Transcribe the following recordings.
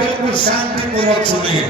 बिल्कुल शांतिपूर्वक सुनिए।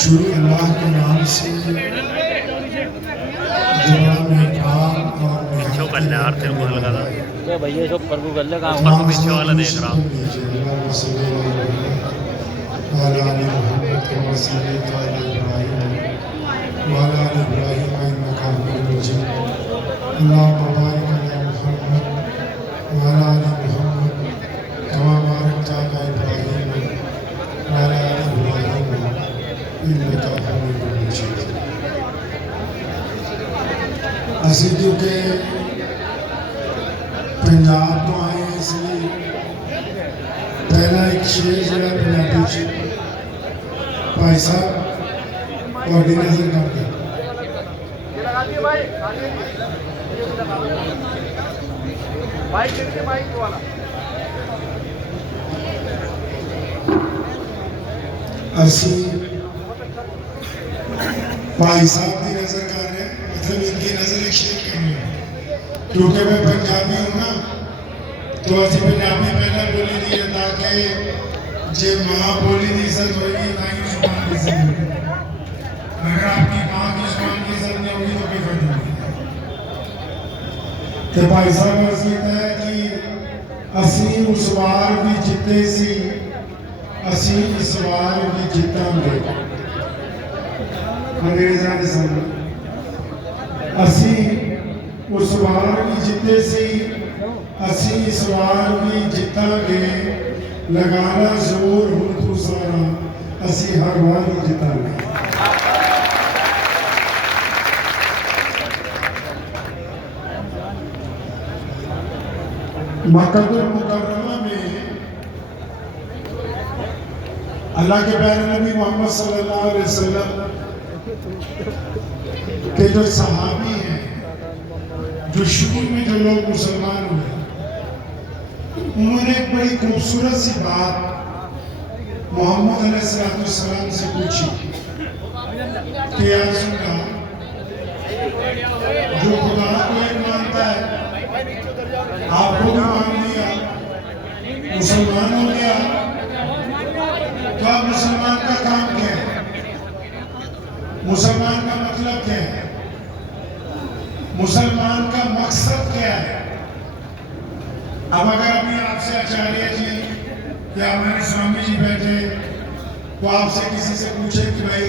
शुरू अल्लाह के नाम से जो बड़ा मेहरबान और भैया सब प्रभु कर ले काम कर पीछे वाला देख रहा हूँ। असि जो के पंजाब तो आए हैं, इसलिए पहला एक शेर जरा पंजाबी भाई साहब थोड़ी नजर करके असि भाई साहब की नजर कर रहे हैं, मतलब इनकी नजर एक शेर कर रहे हैं, क्योंकि मैं पंजाबी हूँ ना, तो असि पंजाबी पहला बोली दी है ताकि जे माँ बोली की इज्जत होगी ना ही जुबान की इज्जत होगी। अगर आपकी माँ की जुबान की इज्जत नहीं होगी तो कोई फायदा नहीं। तो भाई साहब अर्ज किया है कि असी उस बार भी जिते सी, असी इस बार भी जीतांगे। अंग्रेज़ों के सामने असी उस बार भी जीते सी, असी इस बार भी जीतांगे। लगाना जोर हूं तू सारा, असी हर बार ही जीतांगे। मक्का मुकर्रमा में अल्लाह के प्यारे नबी मोहम्मद सल्लल्लाहु अलैहि वसल्लम के जो सहाबी हैं, जो शुरू में जो लोग मुसलमान हुए, उन्होंने एक बड़ी खूबसूरत सी बात मोहम्मद अलैहिस्सलाम से पूछी कि या रसूलल्लाह, जो खुदा को एक मानता है, आपको भी मान लिया, मुसलमान हो गया, तो अब मुसलमान का काम क्या है? मुसलमान का मतलब क्या है? मुसलमान का मकसद क्या है? अब अगर अभी आपसे आचार्य जी या हमारे स्वामी जी बैठे तो आपसे किसी से पूछे कि भाई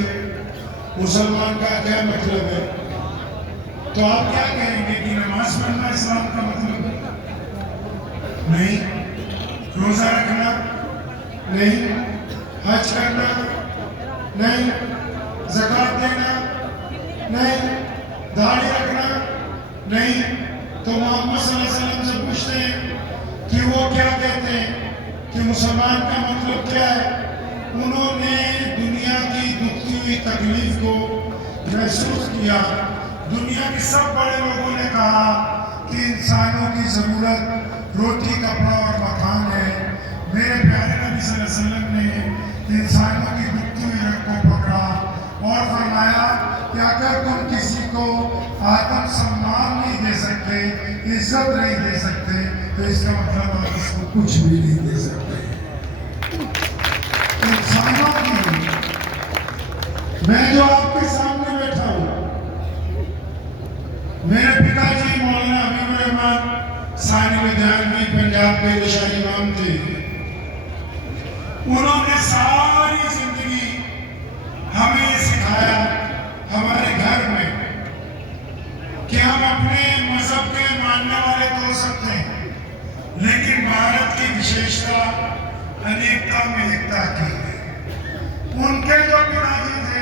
मुसलमान का क्या मतलब है, तो आप क्या कहेंगे कि नमाज पढ़ना इस्लाम का मतलब है? नहीं। रोजा रखना नहीं, हज करना नहीं, ज़कात देना नहीं, दाढ़ी रखना नहीं। तो मोहम्मद सल्लल्लाहु अलैहि वसल्लम से पूछते हैं कि वो क्या कहते हैं कि मुसलमान का मतलब क्या है? उन्होंने दुनिया की दुखती हुई तकलीफ को महसूस किया। दुनिया के सब बड़े लोगों ने कहा कि इंसानों की जरूरत रोटी, कपड़ा और मकान है। मेरे प्यारे नबी सल्लल्लाहु अलैहि वसल्लम ने इंसानों की दुखती हुई रग को पकड़ा और फरमाया कि अगर तुम किसी को आत्म सम्मान नहीं दे सकते, इज्जत नहीं दे सकते, तो इसका मतलब आप इसको कुछ भी नहीं दे सकते। इंसानों की, मैं जो आपके सामने बैठा हूं, मेरे पिताजी मौलाना हबीबुर रहमान साहिब विद्यार्थी पंजाब के शाही इमाम थे। उन्होंने सारी जिंदगी हमें सिखाया हमारे घर में कि हम अपने मजहब के मानने वाले तो हो सकते हैं, लेकिन भारत की विशेषता अनेकता में एकता की है। उनके जो पिताजी थे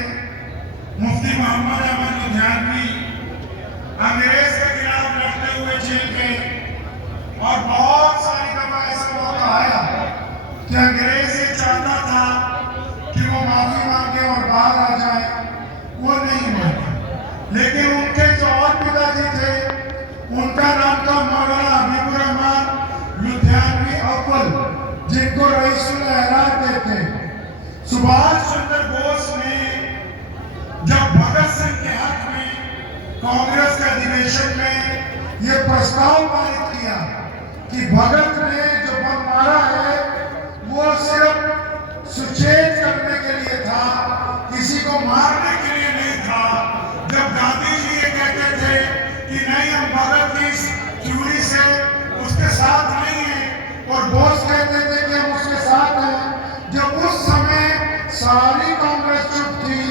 मुफ्ती मोहम्मद अहमद लुधियानवी, अंग्रेज के खिलाफ लड़ते हुए जेल गए और बहुत सारी दफा ऐसा सुभाष चंद्र बोस ने जब भगत सिंह के हक में कांग्रेस के अधिवेशन में यह प्रस्ताव पारित किया कि भगत ने जो बम मारा है वो सिर्फ सुचेत करने के लिए था, किसी को मारने के लिए नहीं था। जब गांधी जी ये कहते थे कि नहीं हम भगत की थ्योरी से उसके साथ नहीं है और बोस कहते थे कि हम उसके साथ हैं, जब उस समय सारी कांग्रेस चुप थी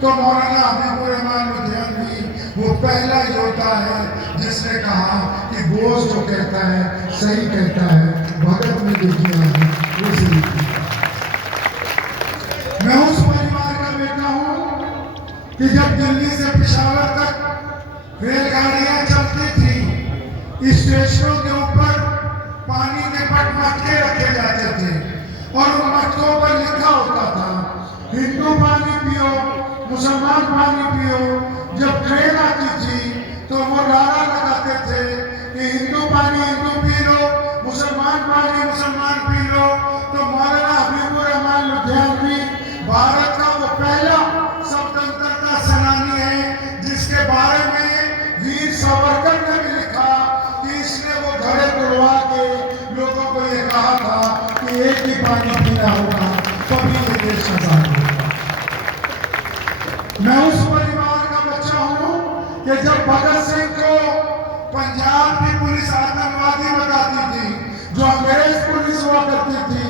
तो मौलाना हबीबुर रहमान लुधियानवी वो पहला योद्धा है जिसने कहा कि बोस जो कहता है सही कहता है, भगत ने जो किया है वो सही किया। मैं उस परिवार का बेटा हूं कि जब दिल्ली से पेशावर तक रेलगाड़ियां चलती थी, स्टेशनों के ऊपर पानी के मटके रखे जाते थे और उन मटकों पर लिखा होता था हिंदू पानी पियो, मुसलमान पानी पियो। जब ट्रेन आती थी तो वो नारा लगाते थे कि हिंदू पानी हिंदू पी लो, मुसलमान पानी मुसलमान पी लो। तो मौलाना हबीबुर रहमान लुधियानवी भारत का वो पहला स्वतंत्रता सेनानी है जिसके बारे में वीर सावरकर ने भी लिखा कि इसने वो घड़े तोड़वा के लोगों को ये कहा था कि एक ही पानी पीना होगा तभी ये देश आजाद होगा। मैं उस परिवार का बच्चा हूं कि जब भगत सिंह को पंजाब की पुलिस आतंकवादी बताती थी, जो अंग्रेज पुलिस हुआ करती थी,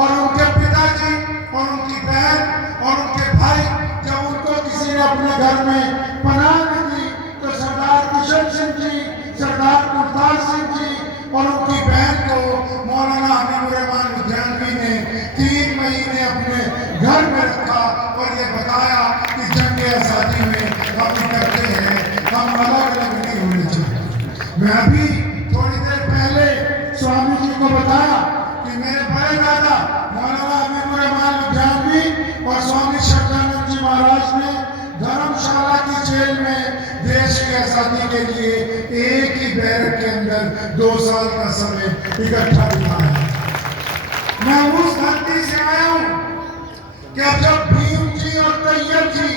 और उनके पिताजी और उनकी बहन और उनके भाई जब उनको किसी ने अपने घर में पनाह दी तो सरदार किशन सिंह जी, सरदार कुलतार सिंह जी और उनकी बहन को मौलाना हबीबुर रहमान लुधियानवी ने 3 महीने अपने घर में रखा और ये बताया कि जंग आजादी में हम करते हैं, हम अलग अलग नहीं होने चाहिए। मैं अभी थोड़ी देर पहले स्वामी जी को बताया कि मेरे बड़े दादा मौलाना हबीबुर रहमान लुधियानवी और स्वामी शब्दानंद जी महाराज ने धर्मशाला की जेल में देश की आजादी के लिए एक ही बैरक के अंदर 2 साल का समय इकट्ठा बिताया। मैं उस धरती से आया हूं कि अब जब भीम जी और तैयब जी,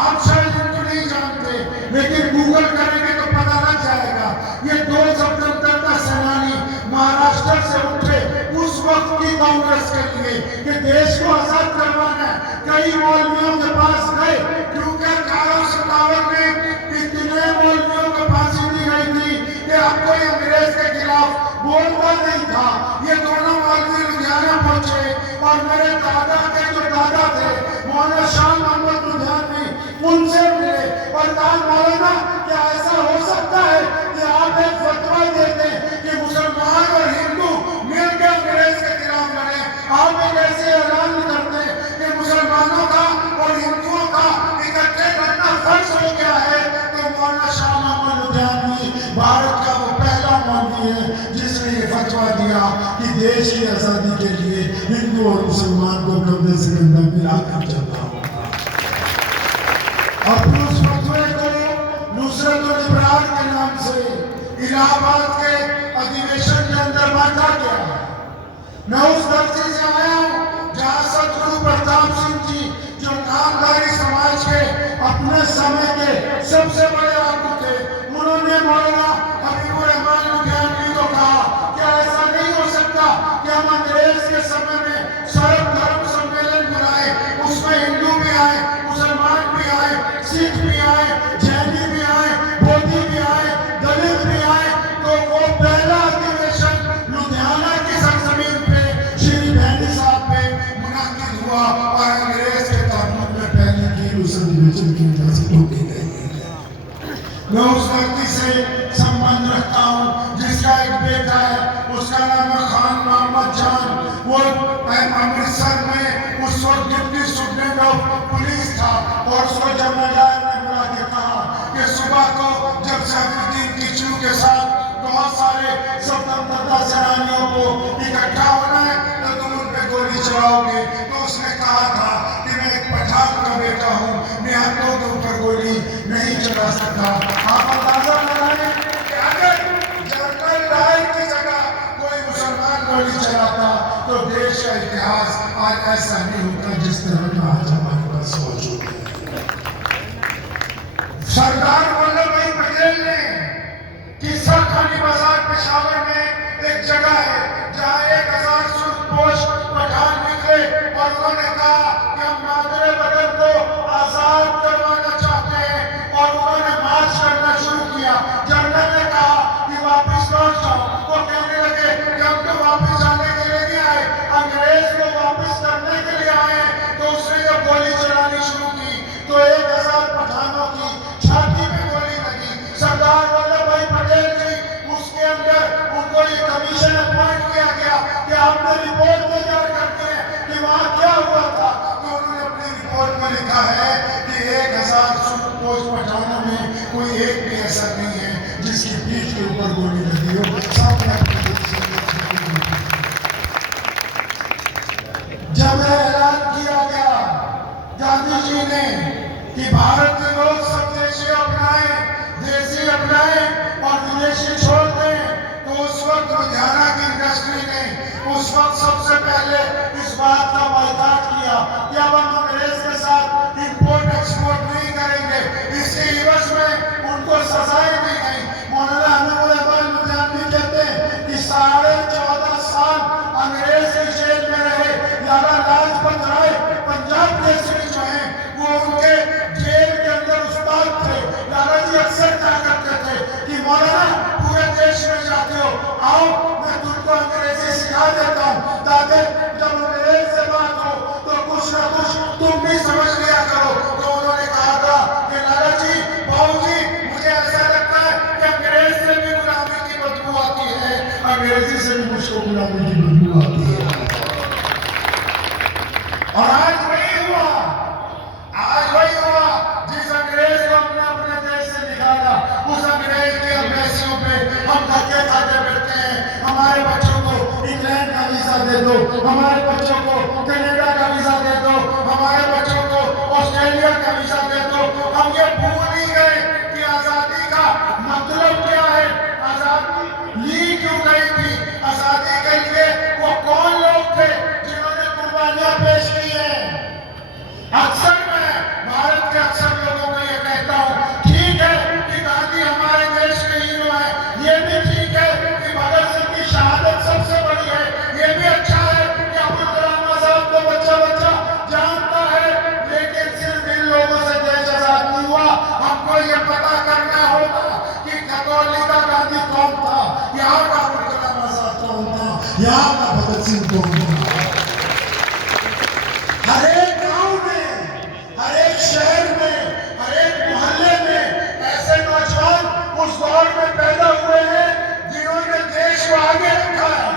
आप शायद इनको नहीं जानते लेकिन गूगल करेंगे तो पता लग जाएगा, ये 2 स्वतंत्रता सेनानी महाराष्ट्र से उठे उस वक्त की कांग्रेस के लिए कि देश को आजाद करवाना है। कई मौलवियों के पास गए क्योंकि 1857 में इतने मौलवियों को फांसी दी गई थी कि अब कोई अंग्रेज के खिलाफ बोलता नहीं था। ये दोनों मौलवी लुधियाना पहुंचे और मेरे दादा के जो दादा थे मौलाना शाह मोहम्मद लुधियानवी उनसे मिले और कहा मौलाना क्या ऐसा हो सकता है कि आप एक फतवा देते कि मुसलमान और हिंदू मिलकर अंग्रेज के खिलाफ लड़े, आप एक ऐसे ऐलान करते कि मुसलमानों का और हिंदुओं का इकट्ठे करना फर्ज हो गया है। तो मौलाना शाह मोहम्मद लुधियानवी भारत का वो पहला मौलवी है जिसने ये फतवा दिया कि देश की आजादी के लिए हिंदू और मुसलमान को कंधे से कंधा मिलाकर चलना होगा। और फिर उस फतवे को नुसरत-उल-इबरार के नाम से इलाहाबाद के अधिवेशन के अंदर बांटा गया। मैं उस धरती से आया हूं जहां सतगुरु प्रताप सिंह जी जो नामधारी समाज के अपने समय के सबसे बड़े आगू थे, उन्होंने मौलाना हबीबुर रहमान लुधियानवी को कहा क्या ऐसा नहीं हो सकता कि हम अंग्रेज के समय में सर्व धर्म सम्मेलन बुलाए, उसमें हिंदू भी आए, मुसलमान भी आए, सिख भी आए, जैनी भी आए, बोधी भी आए, दलित भी आए। तो वो पहला अधिवेशन लुधियाना की सरजमीन पे श्री भैनी साहब पे मुनाकिद हुआ और अंग्रेज के ताबूत में पहली की उस अधिवेशन की इजाजत हो गई। मैं उस व्यक्ति से संबंध रखता हूँ जिसका एक बेटा है, उसका नाम है खान मोहम्मद जान। वो अमृतसर में उस वक्त डिप्टी सुप्रीम ऑफ पुलिस था और उसको जमादार ने बुला के कहा कि सुबह को जब सैफुद्दीन किचलू के साथ बहुत सारे स्वतंत्रता सेनानियों को इकट्ठा होना है तो तुम उन पे गोली चलाओगे। तो उसने कहा था कि मैं एक पठान का बेटा हूँ, मैं हाथों के ऊपर गोली नहीं चला सकता। आप अंदाजा लगाएं कि अगर जनरल डायर की जगह कोई मुसलमान गोली चलाता तो देश का इतिहास आज ऐसा नहीं होता जिस तरह का आज हमारे पास मौजूद है। सरदार वल्लभ भाई पटेल ने किस्सा खानी बाजार पेशावर में एक जगह है जहाँ 1000 सुरपोश पठान निकले और उन्होंने कहा कि हम मादरे वतन को आजाद करवाना चाहते हैं और उन्होंने मार्च करना शुरू किया। जनरल ने कहा कि वापस लौट जाओ। वो कहने लगे कि हम तो वापस जाने के लिए नहीं आए, अंग्रेज को वापस करने के लिए आए। तो उसने जब गोली चलानी शुरू की तो 1000 पठानों की छाती में गोली लगी। सरदार वल्लभ भाई पटेल जी उसके अंदर उनको ये कमीशन अपॉइंट किया गया कि आपने रिपोर्ट तैयार करनी है कि वहां क्या हुआ था। तो उन्होंने अपनी रिपोर्ट में लिखा है कि 1000 सुरपोश पठानों में कोई एक भी ऐसा नहीं है जिसकी पीठ के ऊपर गोली लगी हो। सबने जब ऐलान किया गया गांधी जी ने कि भारत के लोग सब देशी अपनाए, देशी अपनाए और विदेशी छोड़ दें, तो उस वक्त लुधियाना की इंडस्ट्री ने उस वक्त सबसे पहले इस बात का बायकॉट किया कि अब हम अंग्रेज के साथ इंपोर्ट एक्सपोर्ट नहीं करेंगे। इसके इवज में उनको सजाएं दी गई। मौलाना हमीदुर रहमान लुधियानवी कहते हैं कि 14.5 साल अंग्रेज की जेल में रहे। लाला लाजपत राय पंजाब केसरी जो है वो उनके जेल के अंदर उस्ताद थे। लाला जी अक्सर कहा करते थे कि मौलाना पूरे देश में जाते हो, आओ मैं तुमको अंग्रेजी सिखा देता हूँ ताकि जब अंग्रेज से बात हो तो कुछ ना कुछ तुम भी समझ लिया करो। तो उन्होंने कहा था कि लाला जी, बाबूजी, मुझे ऐसा लगता है कि अंग्रेज से भी गुलामी की बदबू आती है, अंग्रेजी से भी मुझको गुलामी की बदबू आती है। और आज वही हुआ, आज वही हुआ जिस अंग्रेज को हमने अपने देश से निकाला, उस अंग्रेज के अभ्यासियों पे हम धक्के खाते फिरते हैं। हमारे बच्चों को इंग्लैंड का वीजा दे दो, हमारे बच्चों को कनाडा का वीजा दे दो, हमारे बच्चों को ऑस्ट्रेलिया का वीजा दे दो। हम ये भूल ही गए कि आजादी का मतलब क्या है, आजादी ली क्यों गई थी, आजादी के लिए वो कौन लोग थे जिन्होंने कुर्बानियां पेश की है। अक्सर मैं भारत के अक्सर लोगों को ये कहता हूँ, ठीक है कि गांधी हमारे देश के हीरो है, ये भी ठीक है कि भगत सिंह की शहादत सबसे बड़ी है, ये भी अच्छा है कि अब्दुल कलाम आजाद को बच्चा बच्चा जानता है, लेकिन सिर्फ इन लोगों से देश आजाद नहीं हुआ। हमको ये पता करना होगा कि खतौली का गांधी कौन था, यहाँ का अब्दुल कलाम आजाद कौन था, यहाँ का भगत सिंह कौन था। हर एक गांव में, हर एक शहर में, हर एक मोहल्ले में ऐसे नौजवान उस दौर में पैदा हुए हैं जिन्होंने देश को आगे रखा है।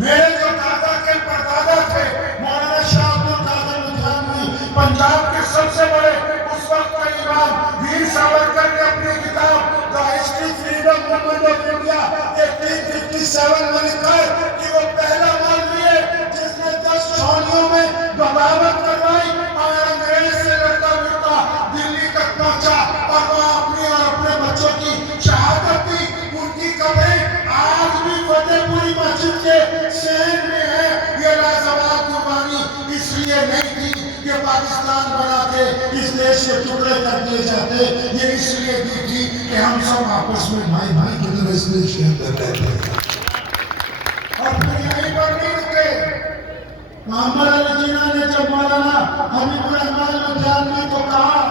मेरे जो दादा के परदादा थे मौलाना शाह अब्दुल कादिर लुधियानवी, पंजाब के सबसे बड़े उस वक्त के इमाम, वीर सावरकर ने अपनी किताब the history freedom movement of India 1857 में लिखा है कि वो पहला मौलवी है जिसने 10 छावनियों में बगावत करवाई और अंग्रेज से लड़ता फिरता दिल्ली तक पहुंचा और वहां अपनी और अपने बच्चों की शहादत दी। उनकी कब्रें आज भी फतेहपुरी मस्जिद के शहर में है। ये लाजवाब कुर्बानी इसलिए नहीं थी कि पाकिस्तान बना के इस देश के टुकड़े कर दिए जाते, ये इसलिए दी थी कि हम सब आपस में भाई भाई की तरह इस देश के अंदर रहते हैं। और फिर यहीं पर नहीं रुके। मोहम्मद अली जिन्ना ने जब मौलाना हमीदुर रहमान लुधियानवी को कहा,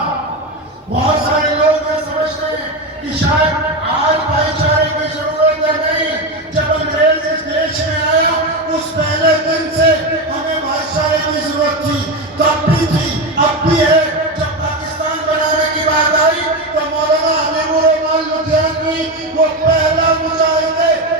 बहुत सारे लोग ये समझते हैं कि शायद आज भाईचारे की जरूरत है। नहीं, जब अंग्रेज इस देश में आया उस पहले दिन से हमें भाईचारे की जरूरत थी, तब भी थी, अब भी है। जब पाकिस्तान बनाने की बात आई तो मौलाना हमीदुर रहमान लुधियानवी वो पहला मुजाहिद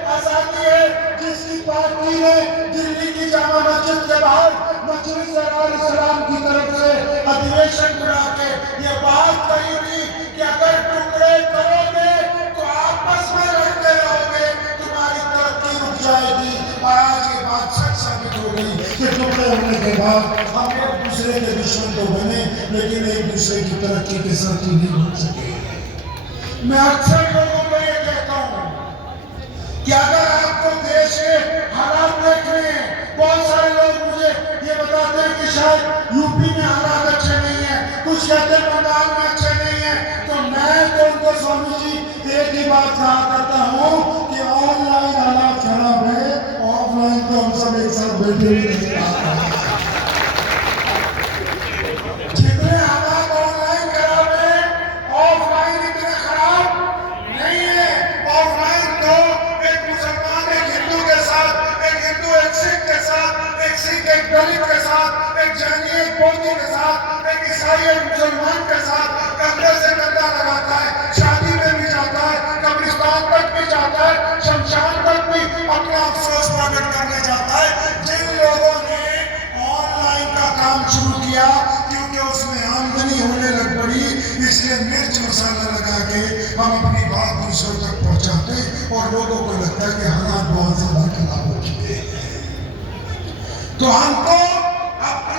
आजादी है जिसकी पार्टी ने दिल्ली की जामा मस्जिद के बाहर मजलिस इस्लाम की तरफ से अधिवेशन बुला के ये बात कही थी कि अगर टुकड़े करोगे तो आपस में लड़ते रहोगे, तुम्हारी तरक्की रुक जाएगी। और आज ये बात सच साबित हो गई कि टुकड़े होने के बाद हम एक दूसरे के दुश्मन तो बने लेकिन एक दूसरे की तरक्की के साथ ही नहीं बन सके। मैं अक्सर लोगों को ये कहता हूँ कि अगर आपको देश के हालात देखने हैं कि शायद यूपी में हालात अच्छे नहीं है, कुछ कहते हैं बंगाल में अच्छे नहीं है। तो मैं तो उनको स्वामी जी एक ही बात कहा करता हूँ कि ऑनलाइन हालात खराब है, ऑफलाइन तो हम सब एक साथ बैठे हुए नजर आ रहे हैं। जितने हालात ऑनलाइन खराब है, ऑफलाइन इतने खराब नहीं है। ऑफलाइन तो एक मुसलमान एक हिंदू के साथ, एक हिंदू एक सिख के साथ, एक सिख एक दलित के साथ, एक जैनी एक बौद्ध के साथ, एक ईसाई एक मुसलमान के साथ कंधे से कंधा लगाता है, शादी में भी जाता है, कब्रिस्तान तक भी जाता है, शमशान तक भी अपना अफसोस प्रकट करने जाता है। जिन लोगों ने ऑनलाइन का काम शुरू किया क्योंकि उसमें आमदनी होने लग पड़ी, इसलिए मिर्च मसाला लगा के हम अपनी बात दूसरों तक पहुंचाते और लोगों को लगता है कि हालात बहुत ज्यादा खराब हो चुके हैं। तो हमको अपने